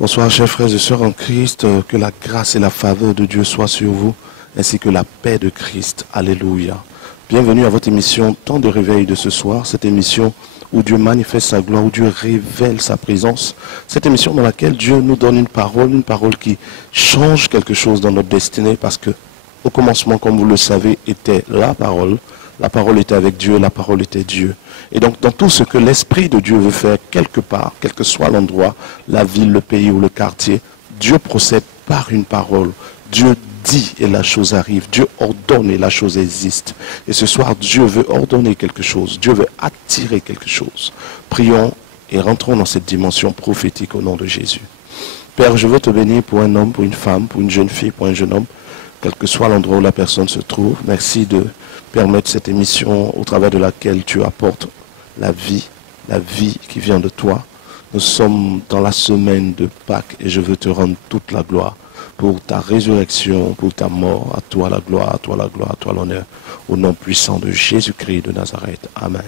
Bonsoir chers frères et sœurs en Christ, que la grâce et la faveur de Dieu soient sur vous, ainsi que la paix de Christ. Alléluia. Bienvenue à votre émission Temps de réveil de ce soir, cette émission où Dieu manifeste sa gloire, où Dieu révèle sa présence. Cette émission dans laquelle Dieu nous donne une parole qui change quelque chose dans notre destinée, parce que au commencement, comme vous le savez, était la parole. La parole était avec Dieu, la parole était Dieu. Et donc, dans tout ce que l'Esprit de Dieu veut faire quelque part, quel que soit l'endroit, la ville, le pays ou le quartier, Dieu procède par une parole. Dieu dit et la chose arrive. Dieu ordonne et la chose existe. Et ce soir, Dieu veut ordonner quelque chose. Dieu veut attirer quelque chose. Prions et rentrons dans cette dimension prophétique au nom de Jésus. Père, je veux te bénir pour un homme, pour une femme, pour une jeune fille, pour un jeune homme, quel que soit l'endroit où la personne se trouve. Merci de permettre cette émission au travers de laquelle tu apportes la vie qui vient de toi. Nous sommes dans la semaine de Pâques et je veux te rendre toute la gloire pour ta résurrection, pour ta mort. À toi la gloire, à toi la gloire, à toi l'honneur. Au nom puissant de Jésus-Christ de Nazareth. Amen.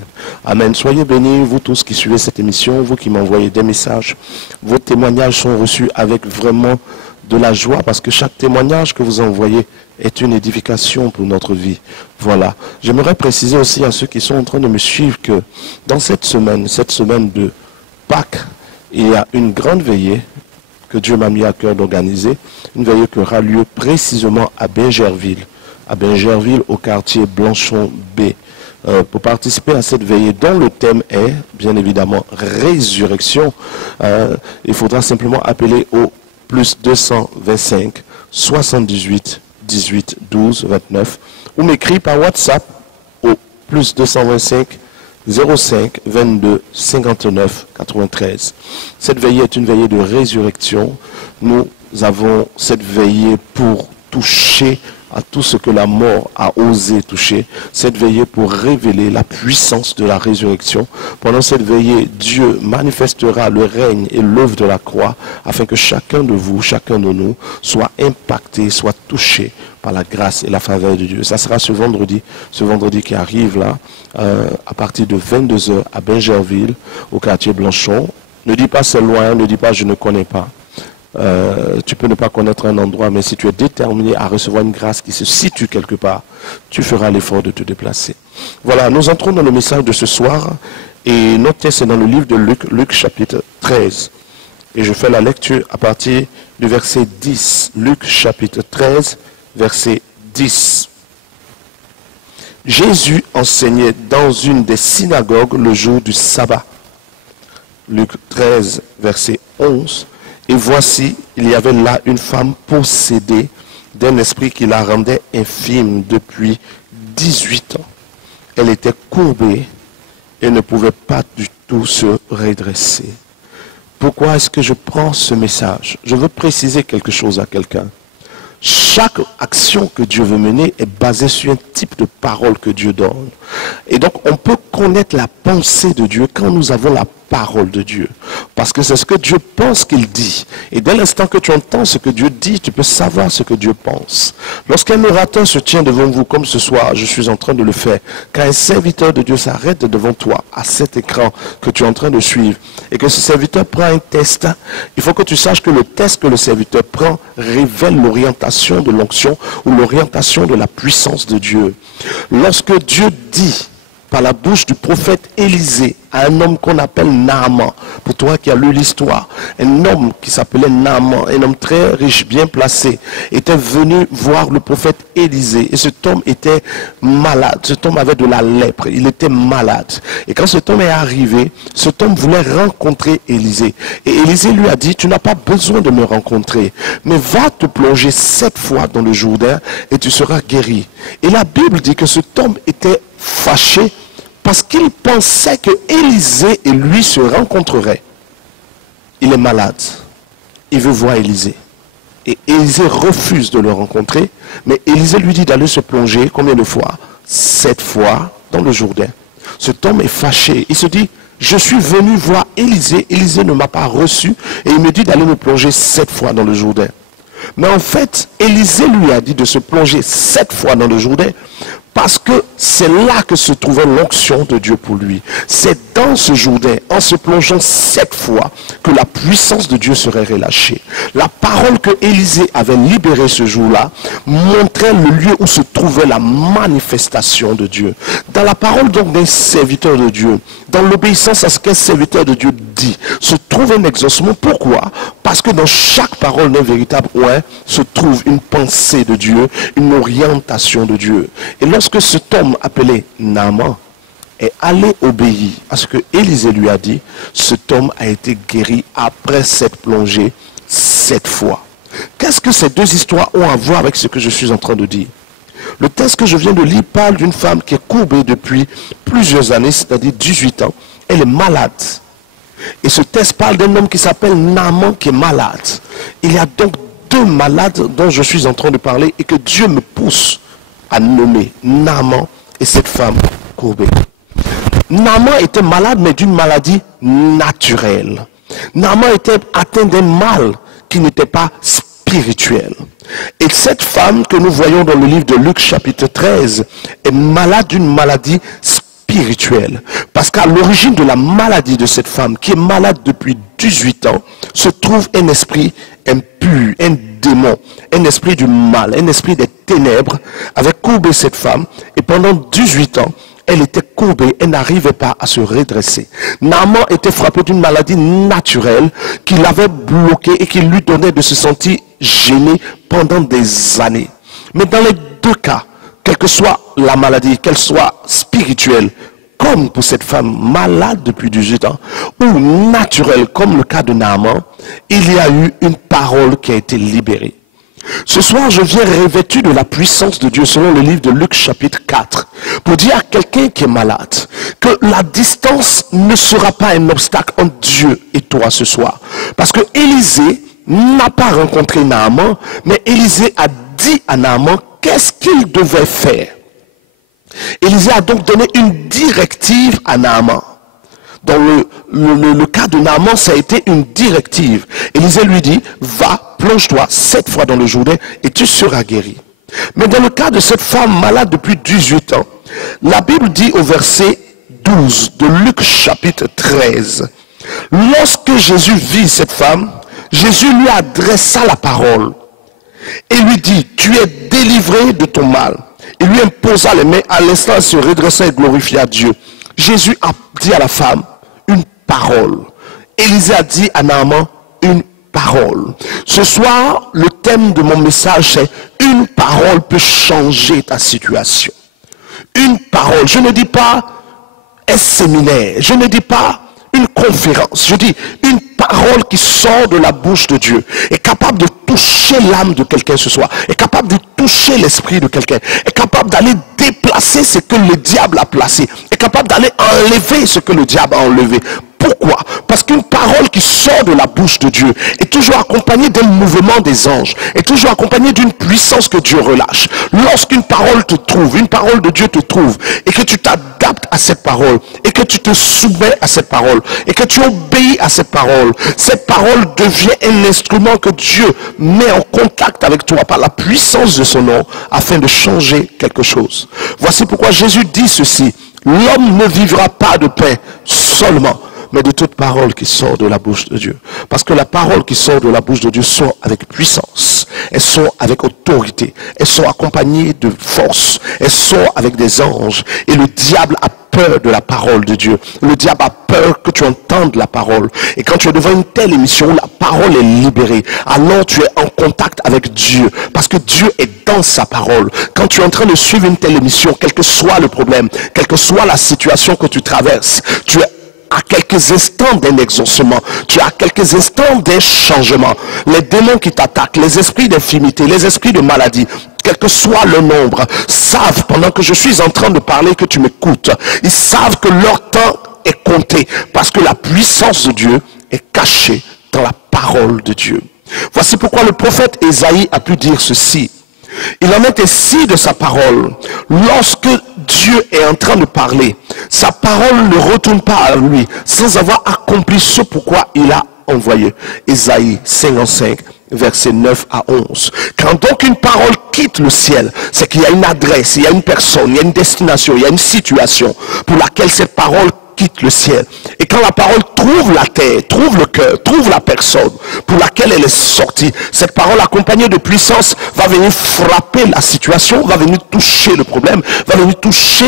Amen. Soyez bénis, vous tous qui suivez cette émission, vous qui m'envoyez des messages. Vos témoignages sont reçus avec vraiment de la joie, parce que chaque témoignage que vous envoyez est une édification pour notre vie. Voilà. J'aimerais préciser aussi à ceux qui sont en train de me suivre que dans cette semaine de Pâques, il y a une grande veillée que Dieu m'a mis à cœur d'organiser, une veillée qui aura lieu précisément à Bingerville au quartier Blanchon B. Pour participer à cette veillée dont le thème est, bien évidemment, résurrection, il faudra simplement appeler au plus 225 78 18 12 29 ou m'écrire par WhatsApp au plus 225 05 22 59 93. Cette veillée est une veillée de résurrection. Nous avons cette veillée pour toucher à tout ce que la mort a osé toucher. Cette veillée pour révéler la puissance de la résurrection. Pendant cette veillée, Dieu manifestera le règne et l'œuvre de la croix afin que chacun de vous, chacun de nous soit impacté, soit touché par la grâce et la faveur de Dieu. Ça sera ce vendredi qui arrive là, à partir de 22 h à Bingerville, au quartier Blanchon. Ne dis pas c'est loin, ne dis pas je ne connais pas. Tu peux ne pas connaître un endroit, mais si tu es déterminé à recevoir une grâce qui se situe quelque part, tu feras l'effort de te déplacer. Voilà, nous entrons dans le message de ce soir, et notre texte est dans le livre de Luc chapitre 13. Et je fais la lecture à partir du verset 10. Luc chapitre 13, verset 10. Jésus enseignait dans une des synagogues le jour du sabbat. Luc 13, verset 11. Et voici, il y avait là une femme possédée d'un esprit qui la rendait infime depuis 18 ans. Elle était courbée et ne pouvait pas du tout se redresser. Pourquoi est-ce que je prends ce message? Je veux préciser quelque chose à quelqu'un. Chaque action que Dieu veut mener est basée sur un type de parole que Dieu donne. Et donc, on peut connaître la pensée de Dieu quand nous avons la parole de Dieu. Parce que c'est ce que Dieu pense qu'il dit. Et dès l'instant que tu entends ce que Dieu dit, tu peux savoir ce que Dieu pense. Lorsqu'un orateur se tient devant vous, comme ce soir, je suis en train de le faire, quand un serviteur de Dieu s'arrête devant toi, à cet écran que tu es en train de suivre, et que ce serviteur prend un test, il faut que tu saches que le test que le serviteur prend révèle l'orientation de l'onction ou l'orientation de la puissance de Dieu. Lorsque Dieu dit par la bouche du prophète Élisée à un homme qu'on appelle Naaman, pour toi qui as lu l'histoire, un homme qui s'appelait Naaman, un homme très riche, bien placé, était venu voir le prophète Élisée, et cet homme était malade, cet homme avait de la lèpre, il était malade, et quand cet homme est arrivé, cet homme voulait rencontrer Élisée, et Élisée lui a dit, tu n'as pas besoin de me rencontrer, mais va te plonger 7 fois dans le Jourdain, et tu seras guéri. Et la Bible dit que cet homme était fâché, parce qu'il pensait que Élisée et lui se rencontreraient. Il est malade. Il veut voir Élisée. Et Élisée refuse de le rencontrer. Mais Élisée lui dit d'aller se plonger combien de fois? 7 fois dans le Jourdain. Cet homme est fâché. Il se dit, je suis venu voir Élisée. Élisée ne m'a pas reçu. Et il me dit d'aller me plonger 7 fois dans le Jourdain. Mais en fait, Élisée lui a dit de se plonger 7 fois dans le Jourdain, parce que c'est là que se trouvait l'onction de Dieu pour lui. C'est dans ce Jourdain, en se plongeant 7 fois, que la puissance de Dieu serait relâchée. La parole que Élisée avait libérée ce jour-là montrait le lieu où se trouvait la manifestation de Dieu. Dans la parole donc d'un serviteur de Dieu, dans l'obéissance à ce qu'un serviteur de Dieu dit, se trouve un exaucement. Pourquoi? Parce que dans chaque parole d'un véritable oint se trouve une pensée de Dieu, une orientation de Dieu. Et lorsque cet homme appelé Naaman est allé obéir à ce que Élisée lui a dit, cet homme a été guéri après cette plongée 7 fois. Qu'est-ce que ces deux histoires ont à voir avec ce que je suis en train de dire? Le texte que je viens de lire parle d'une femme qui est courbée depuis plusieurs années, c'est-à-dire 18 ans. Elle est malade. Et ce texte parle d'un homme qui s'appelle Naaman qui est malade. Il y a donc 2 malades dont je suis en train de parler et que Dieu me pousse à nommer Naaman et cette femme courbée. Naaman était malade, mais d'une maladie naturelle. Naaman était atteint d'un mal qui n'était pas spirituel. Et cette femme que nous voyons dans le livre de Luc chapitre 13 est malade d'une maladie spirituelle. Parce qu'à l'origine de la maladie de cette femme, qui est malade depuis 18 ans, se trouve un esprit impur, un démon, un esprit du mal, un esprit des ténèbres, avait courbé cette femme. Et pendant 18 ans, elle était courbée, elle n'arrivait pas à se redresser. Naaman était frappé d'une maladie naturelle qui l'avait bloqué et qui lui donnait de se sentir gêné pendant des années. Mais dans les 2 cas, quelle que soit la maladie, qu'elle soit spirituelle, comme pour cette femme malade depuis 18 ans, ou naturelle, comme le cas de Naaman, il y a eu une parole qui a été libérée. Ce soir, je viens revêtu de la puissance de Dieu selon le livre de Luc chapitre 4 pour dire à quelqu'un qui est malade que la distance ne sera pas un obstacle entre Dieu et toi ce soir. Parce que Élisée n'a pas rencontré Naaman, mais Élisée a dit à Naaman qu'est-ce qu'il devait faire. Élisée a donc donné une directive à Naaman. Dans le cas de Naaman, ça a été une directive. Élisée lui dit, va, plonge-toi 7 fois dans le Jourdain et tu seras guéri. Mais dans le cas de cette femme malade depuis 18 ans, la Bible dit au verset 12 de Luc chapitre 13, lorsque Jésus vit cette femme, Jésus lui adressa la parole et lui dit, tu es délivré de ton mal. Il lui imposa les mains, à l'instant elle se redressa et glorifia Dieu. Jésus a dit à la femme une parole. Élisée a dit à Naaman une parole. Ce soir, le thème de mon message, c'est une parole peut changer ta situation. Une parole. Je ne dis pas un séminaire. Je ne dis pas une conférence. Je dis une parole qui sort de la bouche de Dieu est capable de toucher l'âme de quelqu'un ce soir, est capable de toucher l'esprit de quelqu'un, est capable d'aller déplacer ce que le diable a placé, est capable d'aller enlever ce que le diable a enlevé. Pourquoi? Parce qu'une parole qui sort de la bouche de Dieu est toujours accompagnée d'un mouvement des anges, est toujours accompagnée d'une puissance que Dieu relâche. Lorsqu'une parole te trouve, une parole de Dieu te trouve, et que tu t'adaptes à cette parole, et que tu te soumets à cette parole, et que tu obéis à cette parole devient un instrument que Dieu met en contact avec toi par la puissance de son nom, afin de changer quelque chose. Voici pourquoi Jésus dit ceci, l'homme ne vivra pas de pain seulement, mais de toute parole qui sort de la bouche de Dieu. Parce que la parole qui sort de la bouche de Dieu sort avec puissance. Elles sont avec autorité. Elles sont accompagnées de force. Elles sont avec des anges. Et le diable a peur de la parole de Dieu. Le diable a peur que tu entendes la parole. Et quand tu es devant une telle émission où la parole est libérée, alors tu es en contact avec Dieu. Parce que Dieu est dans sa parole. Quand tu es en train de suivre une telle émission, quel que soit le problème, quelle que soit la situation que tu traverses, tu es à quelques instants d'un exaucement, tu as à quelques instants d'un changement. Les démons qui t'attaquent, les esprits d'infimité, les esprits de maladie, quel que soit le nombre, savent pendant que je suis en train de parler que tu m'écoutes, ils savent que leur temps est compté parce que la puissance de Dieu est cachée dans la parole de Dieu. Voici pourquoi le prophète Ésaïe a pu dire ceci. Il en est ainsi de sa parole. Lorsque Dieu est en train de parler, sa parole ne retourne pas à lui sans avoir accompli ce pourquoi il a envoyé. Ésaïe 55, versets 9 à 11. Quand donc une parole quitte le ciel, c'est qu'il y a une adresse, il y a une personne, il y a une destination, il y a une situation pour laquelle cette parole quitte le ciel. Et quand la parole trouve la terre, trouve le cœur, trouve la personne pour laquelle elle est sortie, cette parole accompagnée de puissance va venir frapper la situation, va venir toucher le problème, va venir toucher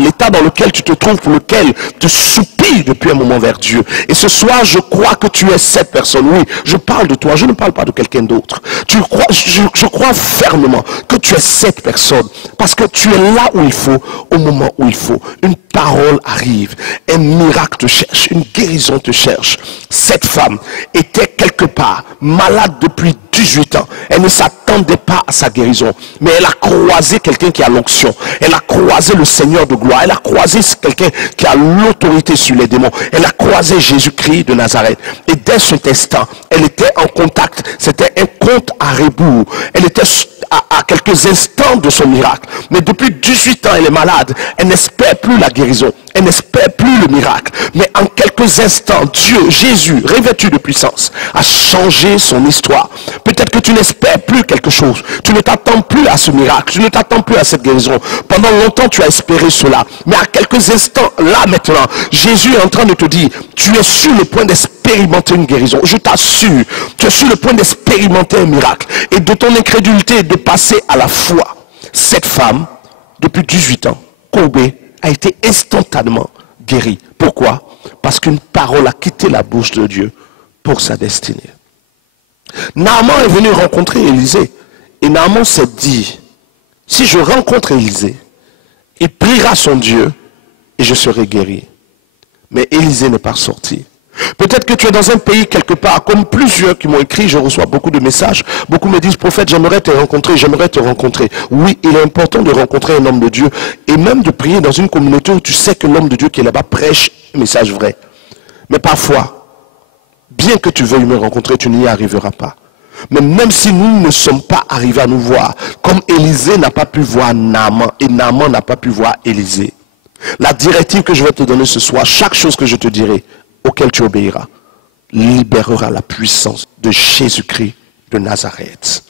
l'état dans lequel tu te trouves, pour lequel tu soupires depuis un moment vers Dieu. Et ce soir, je crois que tu es cette personne. Oui, je parle de toi, je ne parle pas de quelqu'un d'autre. Je crois fermement que tu es cette personne, parce que tu es là où il faut, au moment où il faut. Une parole arrive, un miracle te cherche, une guérison te cherche. Cette femme était quelque part malade depuis 18 ans. Elle ne s'attendait pas à sa guérison, mais elle a croisé quelqu'un qui a l'onction. Elle a croisé le Seigneur de gloire. Elle a croisé quelqu'un qui a l'autorité sur les démons. Elle a croisé Jésus-Christ de Nazareth. Et dès cet instant, elle était en contact. C'était un compte à rebours. Elle était à quelques instants de son miracle. Mais depuis 18 ans, elle est malade. Elle n'espère plus la guérison. Elle n'espère plus le miracle. Mais en quelques instants, Dieu, Jésus, revêtu de puissance, a changé son histoire. Peut-être que tu n'espères plus quelque chose. Tu ne t'attends plus à ce miracle. Tu ne t'attends plus à cette guérison. Pendant longtemps, tu as espéré cela. Mais à quelques instants, là maintenant, Jésus est en train de te dire, tu es sur le point d'expérimenter une guérison. Je t'assure, tu es sur le point d'expérimenter un miracle. Et de ton incrédulité, de passer à la foi. Cette femme, depuis 18 ans, courbée, a été instantanément guérie. Pourquoi? Parce qu'une parole a quitté la bouche de Dieu pour sa destinée. Naaman est venu rencontrer Élisée. Et Naaman s'est dit, si je rencontre Élisée, il priera son Dieu et je serai guéri. Mais Élisée n'est pas sorti. Peut-être que tu es dans un pays quelque part, comme plusieurs qui m'ont écrit, je reçois beaucoup de messages, beaucoup me disent, prophète, j'aimerais te rencontrer, j'aimerais te rencontrer. Oui, il est important de rencontrer un homme de Dieu, et même de prier dans une communauté où tu sais que l'homme de Dieu qui est là-bas prêche un message vrai. Mais parfois, bien que tu veuilles me rencontrer, tu n'y arriveras pas. Mais même si nous ne sommes pas arrivés à nous voir, comme Élisée n'a pas pu voir Naaman, et Naaman n'a pas pu voir Élisée, la directive que je vais te donner ce soir, chaque chose que je te dirai, auquel tu obéiras, libérera la puissance de Jésus-Christ de Nazareth.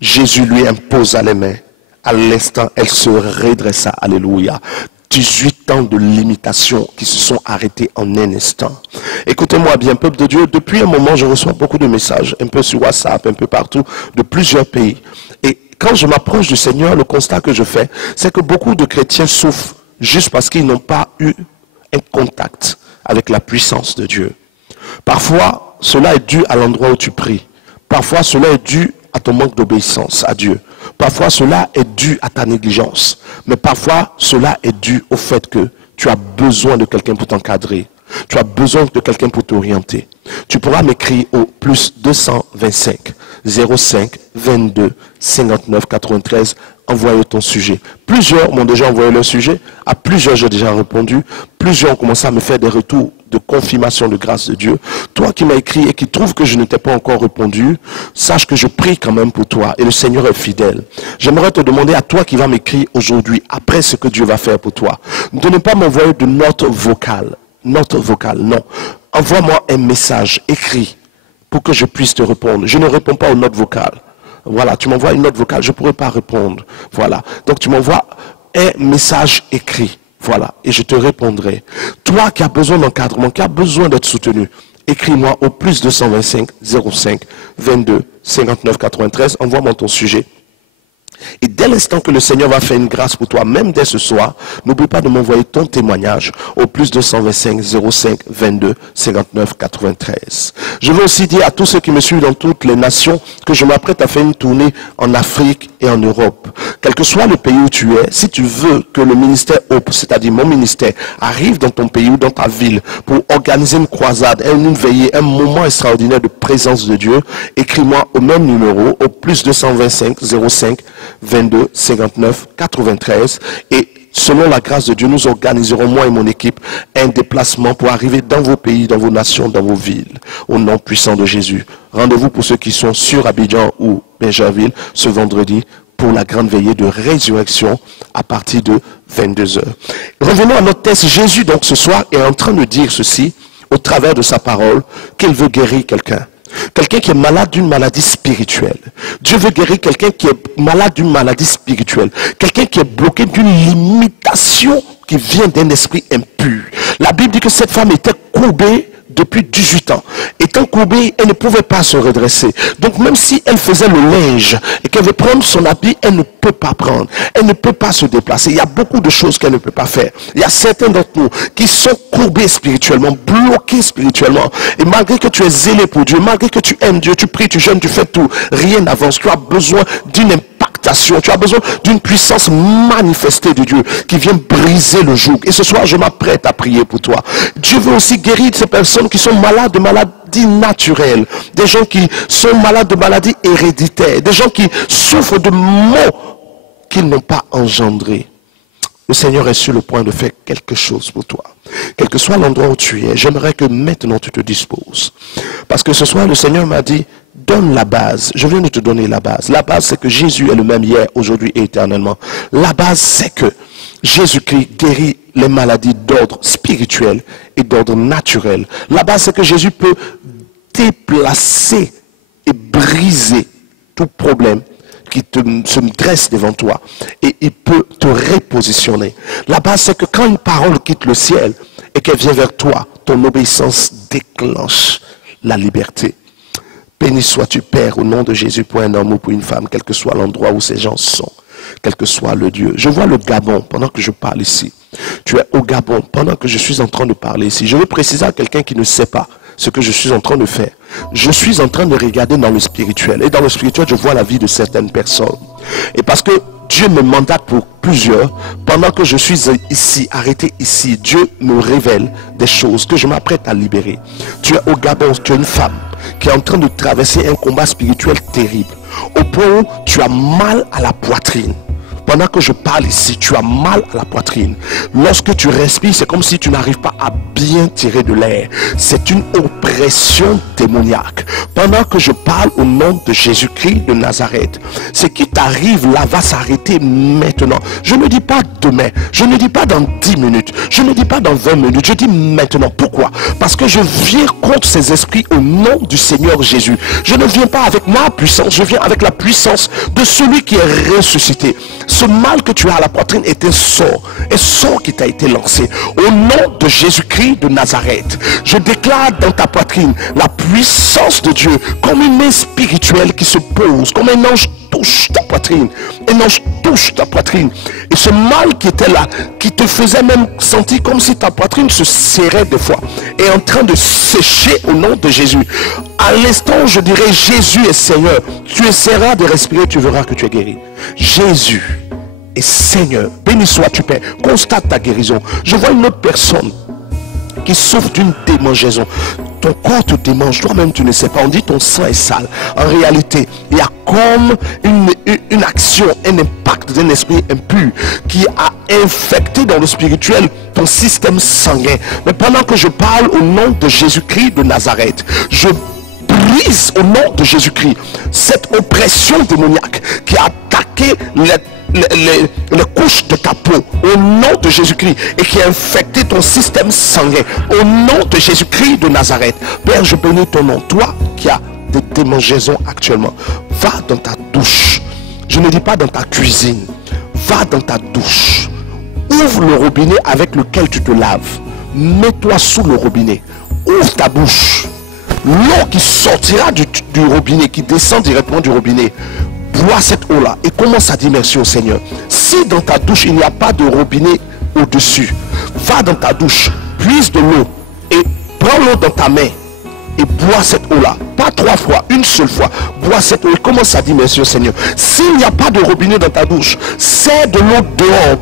Jésus lui imposa les mains. À l'instant, elle se redressa. Alléluia. 18 ans de limitation qui se sont arrêtés en un instant. Écoutez-moi bien, peuple de Dieu, depuis un moment, je reçois beaucoup de messages, un peu sur WhatsApp, un peu partout, de plusieurs pays. Et quand je m'approche du Seigneur, le constat que je fais, c'est que beaucoup de chrétiens souffrent juste parce qu'ils n'ont pas eu un contact avec la puissance de Dieu. Parfois, cela est dû à l'endroit où tu pries. Parfois, cela est dû à ton manque d'obéissance à Dieu. Parfois, cela est dû à ta négligence. Mais parfois, cela est dû au fait que tu as besoin de quelqu'un pour t'encadrer. Tu as besoin de quelqu'un pour t'orienter. Tu pourras m'écrire au plus 225 05 22 59 93. Envoyer ton sujet. Plusieurs m'ont déjà envoyé leur sujet. À plusieurs, j'ai déjà répondu. Plusieurs ont commencé à me faire des retours de confirmation de grâce de Dieu. Toi qui m'as écrit et qui trouve que je ne t'ai pas encore répondu, sache que je prie quand même pour toi et le Seigneur est fidèle. J'aimerais te demander à toi qui vas m'écrire aujourd'hui, après ce que Dieu va faire pour toi, de ne pas m'envoyer de notes vocales. Note vocale, non. Envoie-moi un message écrit pour que je puisse te répondre. Je ne réponds pas aux notes vocales. Voilà, tu m'envoies une note vocale, je ne pourrai pas répondre. Voilà, donc tu m'envoies un message écrit. Voilà, et je te répondrai. Toi qui as besoin d'encadrement, qui as besoin d'être soutenu, écris-moi au plus 225 05 22 59 93. Envoie-moi ton sujet. Et dès l'instant que le Seigneur va faire une grâce pour toi, même dès ce soir, n'oublie pas de m'envoyer ton témoignage au plus 225 05 22 59 93. Je veux aussi dire à tous ceux qui me suivent dans toutes les nations que je m'apprête à faire une tournée en Afrique et en Europe. Quel que soit le pays où tu es, si tu veux que le ministère Hope, c'est-à-dire mon ministère, arrive dans ton pays ou dans ta ville pour organiser une croisade, une veillée, un moment extraordinaire de présence de Dieu, écris-moi au même numéro, au plus 225 05 22 59 93 et selon la grâce de Dieu, nous organiserons, moi et mon équipe, un déplacement pour arriver dans vos pays, dans vos nations, dans vos villes, au nom puissant de Jésus. Rendez-vous pour ceux qui sont sur Abidjan ou Béjarville ce vendredi pour la grande veillée de résurrection à partir de 22h. Revenons à notre texte. Jésus donc ce soir est en train de dire ceci au travers de sa parole, qu'il veut guérir quelqu'un. Quelqu'un qui est malade d'une maladie spirituelle. Dieu veut guérir quelqu'un qui est malade d'une maladie spirituelle. Quelqu'un qui est bloqué d'une limitation qui vient d'un esprit impur. La Bible dit que cette femme était courbée depuis 18 ans. Étant courbée, elle ne pouvait pas se redresser. Donc même si elle faisait le linge et qu'elle veut prendre son habit, elle ne peut pas prendre. Elle ne peut pas se déplacer. Il y a beaucoup de choses qu'elle ne peut pas faire. Il y a certains d'entre nous qui sont courbés spirituellement, bloqués spirituellement. Et malgré que tu es zélé pour Dieu, malgré que tu aimes Dieu, tu pries, tu jeûnes, tu fais tout, rien n'avance. Tu as besoin d'une impactation. Tu as besoin d'une puissance manifestée de Dieu qui vient briser le joug. Et ce soir, je m'apprête à prier pour toi. Dieu veut aussi guérir ces personnes qui sont malades de maladies naturelles, des gens qui sont malades de maladies héréditaires, des gens qui souffrent de maux qu'ils n'ont pas engendrés. Le Seigneur est sur le point de faire quelque chose pour toi. Quel que soit l'endroit où tu es, j'aimerais que maintenant tu te disposes. Parce que ce soir, le Seigneur m'a dit, donne la base. Je viens de te donner la base. La base, c'est que Jésus est le même hier, aujourd'hui et éternellement. La base, c'est que Jésus-Christ guérit les maladies d'ordre spirituel et d'ordre naturel. La base, c'est que Jésus peut déplacer et briser tout problème qui se dresse devant toi, et il peut te repositionner. La base, c'est que quand une parole quitte le ciel et qu'elle vient vers toi, ton obéissance déclenche la liberté. Béni sois-tu, Père, au nom de Jésus, pour un homme ou pour une femme, quel que soit l'endroit où ces gens sont, quel que soit le Dieu. Je vois le Gabon pendant que je parle ici. Tu es au Gabon pendant que je suis en train de parler ici. Je veux préciser à quelqu'un qui ne sait pas ce que je suis en train de faire. Je suis en train de regarder dans le spirituel. Et dans le spirituel, je vois la vie de certaines personnes. Et parce que Dieu me mandate pour plusieurs, pendant que je suis ici, arrêté ici, Dieu me révèle des choses que je m'apprête à libérer. Tu es au Gabon, tu es une femme qui est en train de traverser un combat spirituel terrible. Au point où tu as mal à la poitrine. Pendant que je parle ici, tu as mal à la poitrine. Lorsque tu respires, c'est comme si tu n'arrives pas à bien tirer de l'air. C'est une oppression démoniaque. Pendant que je parle au nom de Jésus-Christ de Nazareth, ce qui t'arrive là va s'arrêter maintenant. Je ne dis pas demain, je ne dis pas dans 10 minutes, je ne dis pas dans 20 minutes, je dis maintenant. Pourquoi? Parce que je viens contre ces esprits au nom du Seigneur Jésus. Je ne viens pas avec ma puissance, je viens avec la puissance de celui qui est ressuscité. Ce mal que tu as à la poitrine est un sort qui t'a été lancé. Au nom de Jésus-Christ de Nazareth, je déclare dans ta poitrine la puissance de Dieu comme une main spirituelle qui se pose, comme un ange touche ta poitrine. Un ange touche ta poitrine. Et ce mal qui était là, qui te faisait même sentir comme si ta poitrine se serrait des fois, est en train de sécher au nom de Jésus. À l'instant, je dirais Jésus est Seigneur. Tu essaieras de respirer, tu verras que tu es guéri. Jésus est Seigneur. Béni sois-tu, Père. Constate ta guérison. Je vois une autre personne qui souffre d'une démangeaison. Ton corps te démange, toi-même tu ne sais pas. On dit ton sang est sale. En réalité, il y a comme une action, un impact d'un esprit impur qui a infecté dans le spirituel ton système sanguin. Mais pendant que je parle au nom de Jésus-Christ de Nazareth, je brise au nom de Jésus-Christ cette oppression démoniaque qui a attaqué les couches de ta peau au nom de Jésus-Christ et qui a infecté ton système sanguin au nom de Jésus-Christ de Nazareth. Père, je bénis ton nom. Toi qui as des démangeaisons actuellement, va dans ta douche. Je ne dis pas dans ta cuisine. Va dans ta douche. Ouvre le robinet avec lequel tu te laves. Mets-toi sous le robinet. Ouvre ta bouche. L'eau qui sortira du robinet, qui descend directement du robinet, bois cette eau-là et commence à dire merci au Seigneur. Si dans ta douche, il n'y a pas de robinet au-dessus, va dans ta douche, puise de l'eau et prends l'eau dans ta main et bois cette eau-là. Pas 3 fois, une seule fois. Bois cette eau et commence à dire merci au Seigneur. S'il n'y a pas de robinet dans ta douche, sers de l'eau dehors,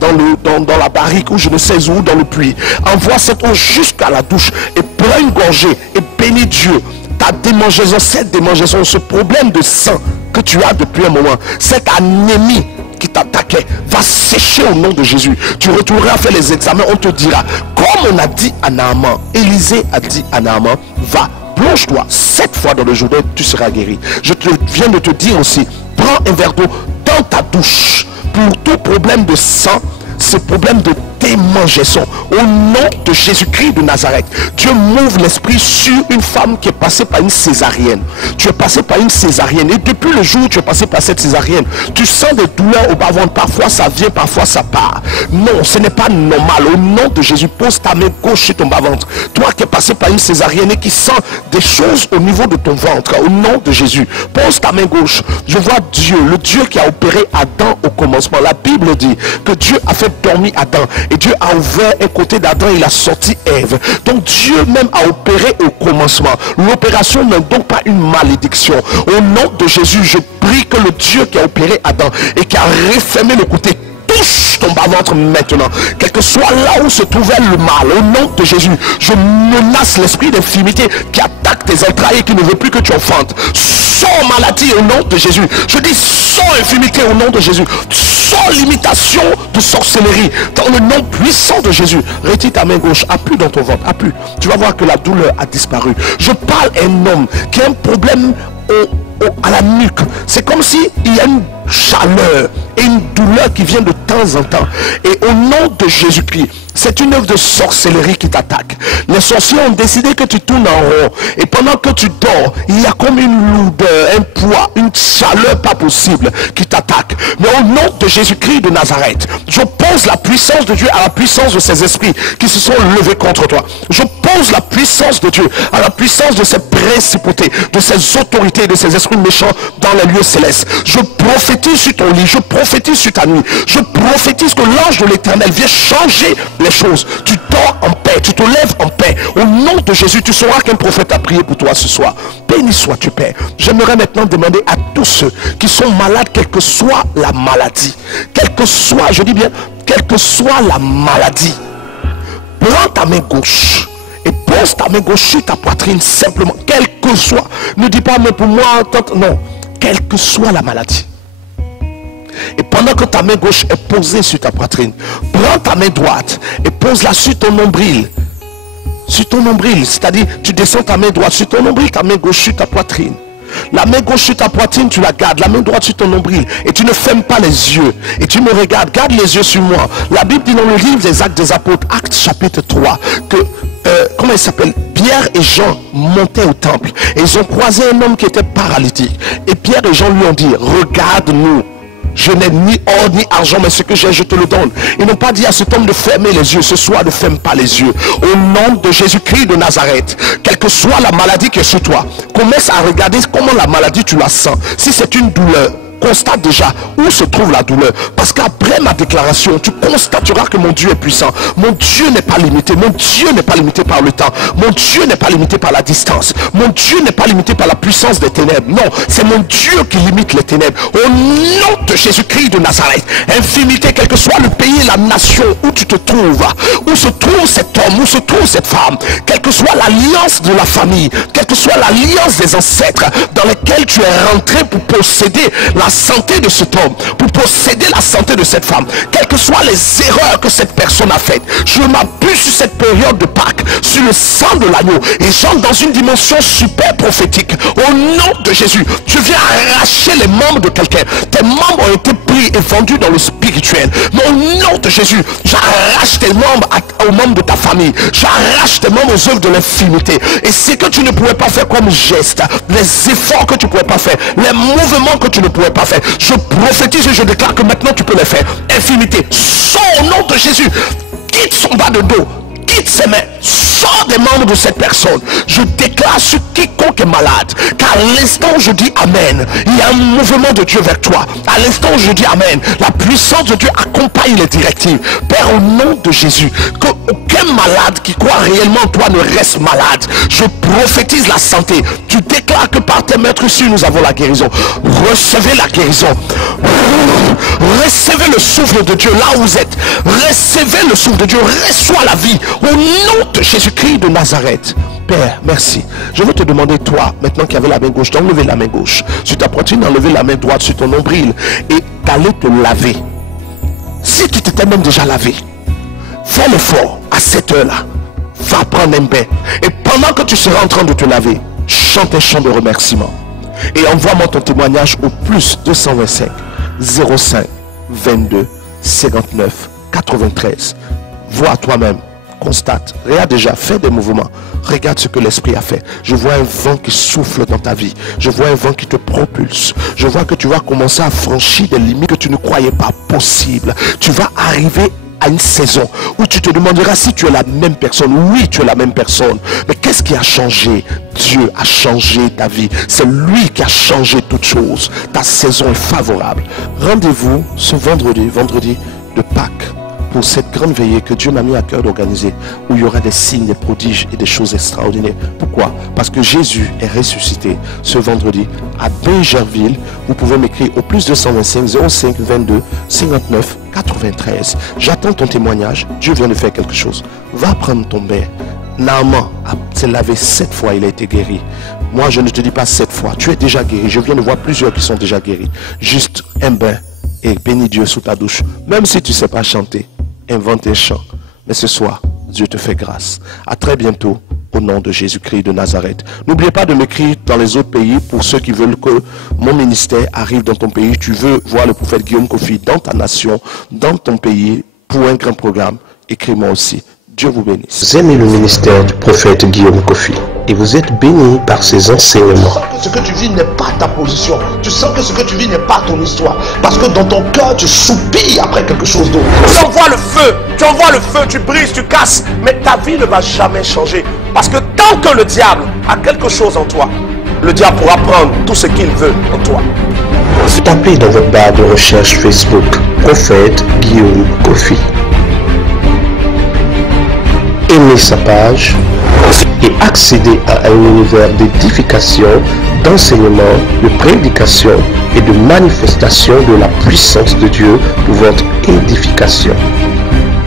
dans la barrique ou je ne sais où, dans le puits. Envoie cette eau jusqu'à la douche et prends une gorgée et bénis Dieu. Ta démangeaison, cette démangeaison, ce problème de sang que tu as depuis un moment, cette anémie qui t'attaquait, va sécher au nom de Jésus. Tu retourneras faire les examens, on te dira, comme on a dit à Naaman, Élisée a dit à Naaman, va, plonge-toi 7 fois dans le Jourdain, tu seras guéri. Je viens de te dire aussi, prends un verre d'eau dans ta douche pour tout problème de sang, ce problème de démangeaison. Au nom de Jésus-Christ de Nazareth, Dieu m'ouvre l'esprit sur une femme qui est passée par une césarienne. Tu es passé par une césarienne, et depuis le jour où tu es passé par cette césarienne, tu sens des douleurs au bas-ventre. Parfois ça vient, parfois ça part. Non, ce n'est pas normal. Au nom de Jésus, pose ta main gauche sur ton bas-ventre. Toi qui es passé par une césarienne et qui sent des choses au niveau de ton ventre, au nom de Jésus, pose ta main gauche. Je vois Dieu, le Dieu qui a opéré Adam au commencement. La Bible dit que Dieu a fait dormir Adam, et Dieu a ouvert un côté d'Adam, il a sorti Ève. Donc Dieu même a opéré au commencement. L'opération n'est donc pas une malédiction. Au nom de Jésus, je prie que le Dieu qui a opéré Adam et qui a refermé le côté touche ton bas-ventre maintenant. Quel que soit là où se trouvait le mal, au nom de Jésus, je menace l'esprit d'infimité qui attaque tes entrailles et qui ne veut plus que tu enfantes. Sors maladie au nom de Jésus. Je dis sors infimité au nom de Jésus. Sors limitation de sorcellerie dans le nom puissant de Jésus. Retire ta main gauche, appuie dans ton ventre, appuie. Tu vas voir que la douleur a disparu. Je parle à un homme qui a un problème à la nuque. C'est comme si il y a une chaleur et une douleur qui vient de temps en temps. Et au nom de Jésus-Christ, c'est une œuvre de sorcellerie qui t'attaque. Les sorciers ont décidé que tu tournes en rond, et pendant que tu dors, il y a comme une lourdeur, un poids, une chaleur pas possible qui t'attaque. Mais au nom de Jésus-Christ de Nazareth, j'oppose la puissance de Dieu à la puissance de ces esprits qui se sont levés contre toi. J'oppose la puissance de Dieu à la puissance de ces principautés, de ces autorités, de ces esprits méchants dans les lieux célestes. Je prophétise sur ton lit, je prophétise sur ta nuit, je prophétise que l'ange de l'Éternel vient changer les choses. Tu dors en paix, tu te lèves en paix. Au nom de Jésus, tu sauras qu'un prophète a prié pour toi ce soir. Béni sois-tu, Père. J'aimerais maintenant demander à tous ceux qui sont malades, quelle que soit la maladie, quelle que soit, je dis bien, quelle que soit la maladie, prends ta main gauche et pose ta main gauche sur ta poitrine simplement, quelle que soit. Ne dis pas mais pour moi, non, quelle que soit la maladie. Et pendant que ta main gauche est posée sur ta poitrine, prends ta main droite et pose-la sur ton nombril. Sur ton nombril, c'est-à-dire tu descends ta main droite sur ton nombril, ta main gauche sur ta poitrine. La main gauche sur ta poitrine, tu la gardes, la main droite sur ton nombril, et tu ne fermes pas les yeux, et tu me regardes, garde les yeux sur moi. La Bible dit dans le livre des Actes des Apôtres, Actes chapitre 3, que comment il s'appelle, Pierre et Jean montaient au temple, et ils ont croisé un homme qui était paralytique, et Pierre et Jean lui ont dit, regarde-nous. Je n'ai ni or ni argent, mais ce que j'ai, je te le donne. Ils n'ont pas dit à cet homme de fermer les yeux. Ce soir, ne ferme pas les yeux. Au nom de Jésus-Christ de Nazareth, quelle que soit la maladie qui est sur toi, commence à regarder comment la maladie tu la sens. Si c'est une douleur, constate déjà où se trouve la douleur, parce qu'après ma déclaration tu constateras que mon Dieu est puissant. Mon Dieu n'est pas limité, mon Dieu n'est pas limité par le temps, mon Dieu n'est pas limité par la distance, mon Dieu n'est pas limité par la puissance des ténèbres. Non, c'est mon Dieu qui limite les ténèbres. Au nom de Jésus-Christ de Nazareth, infimité, quel que soit le pays, la nation où tu te trouves, où se trouve cet homme, où se trouve cette femme, quelle que soit l'alliance de la famille, quelle que soit l'alliance des ancêtres dans lesquels tu es rentré pour posséder la santé de cet homme, pour posséder la santé de cette femme, quelles que soient les erreurs que cette personne a faites, je m'appuie sur cette période de Pâques, sur le sang de l'agneau, et j'entre dans une dimension super prophétique. Au nom de Jésus, je viens arracher les membres de quelqu'un. Tes membres ont été pris et vendus dans le spirituel, mais au nom de Jésus, j'arrache tes membres aux membres de ta famille, j'arrache tes membres aux œuvres de l'infimité, et ce que tu ne pouvais pas faire comme geste, les efforts que tu ne pouvais pas faire, les mouvements que tu ne pouvais pas faire, je prophétise et je déclare que maintenant tu peux les faire. Infimité, sors au nom de Jésus, quitte son bas de dos, quitte ses mains, sors des membres de cette personne. Je déclare sur quiconque est malade, car à l'instant où je dis Amen, il y a un mouvement de Dieu vers toi. À l'instant où je dis Amen, la puissance de Dieu accompagne les directives. Père, au nom de Jésus, que aucun malade qui croit réellement en toi ne reste malade. Je prophétise la santé. Tu déclares que par tes maîtres ici nous avons la guérison. Recevez la guérison. Recevez le souffle de Dieu là où vous êtes. Recevez le souffle de Dieu. Reçois la vie au nom de Jésus-Christ de Nazareth. Père, merci. Je veux te demander, toi, maintenant qui avais la main gauche, d'enlever la main gauche sur ta poitrine, d'enlever la main droite sur ton nombril et d'aller te laver. Si tu t'étais même déjà lavé, fais l'effort à cette heure-là. Va prendre un bain. Et pendant que tu seras en train de te laver, chante un chant de remerciement. Et envoie-moi ton témoignage au plus 225 05 22 59 93 Vois toi-même. Constate, regarde déjà, fais des mouvements, regarde ce que l'Esprit a fait. Je vois un vent qui souffle dans ta vie, je vois un vent qui te propulse, je vois que tu vas commencer à franchir des limites que tu ne croyais pas possibles. Tu vas arriver à une saison où tu te demanderas si tu es la même personne. Oui, tu es la même personne, mais qu'est-ce qui a changé? Dieu a changé ta vie, c'est lui qui a changé toutes choses. Ta saison est favorable. Rendez-vous ce vendredi de Pâques, pour cette grande veillée que Dieu m'a mis à cœur d'organiser, où il y aura des signes, des prodiges et des choses extraordinaires. Pourquoi? Parce que Jésus est ressuscité ce vendredi à Bingerville. Vous pouvez m'écrire au plus 225 05 22 59 93. J'attends ton témoignage. Dieu vient de faire quelque chose. Va prendre ton bain. Naaman s'est lavé 7 fois, il a été guéri. Moi, je ne te dis pas 7 fois. Tu es déjà guéri. Je viens de voir plusieurs qui sont déjà guéris. Juste un bain et bénis Dieu sous ta douche. Même si tu ne sais pas chanter, invente un chant. Mais ce soir, Dieu te fait grâce. À très bientôt, au nom de Jésus-Christ de Nazareth. N'oubliez pas de m'écrire dans les autres pays pour ceux qui veulent que mon ministère arrive dans ton pays. Tu veux voir le prophète Guillaume Kofi dans ta nation, dans ton pays, pour un grand programme. Écris-moi aussi. Dieu vous bénisse. Vous aimez le ministère du prophète Guillaume Kofi et vous êtes bénis par ses enseignements. Ce que tu vis n'est pas ta position. Tu sens que ce que tu vis n'est pas ton histoire. Parce que dans ton cœur, tu soupires après quelque chose d'autre. Tu envoies le feu, tu brises, tu casses. Mais ta vie ne va jamais changer. Parce que tant que le diable a quelque chose en toi, le diable pourra prendre tout ce qu'il veut en toi. Tapez dans votre barre de recherche Facebook prophète Guillaume Kofi. Aimez sa page et accédez à un univers d'édification, d'enseignement, de prédication et de manifestation de la puissance de Dieu pour votre édification.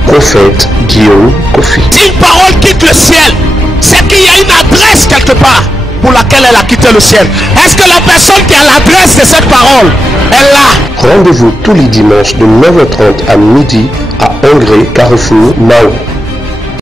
Prophète Guillaume Kofi. Si une parole quitte le ciel, c'est qu'il y a une adresse quelque part pour laquelle elle a quitté le ciel. Est-ce que la personne qui a l'adresse de cette parole est là? Rendez-vous tous les dimanches de 9h30 à midi à Hongrie, Carrefour, Mao.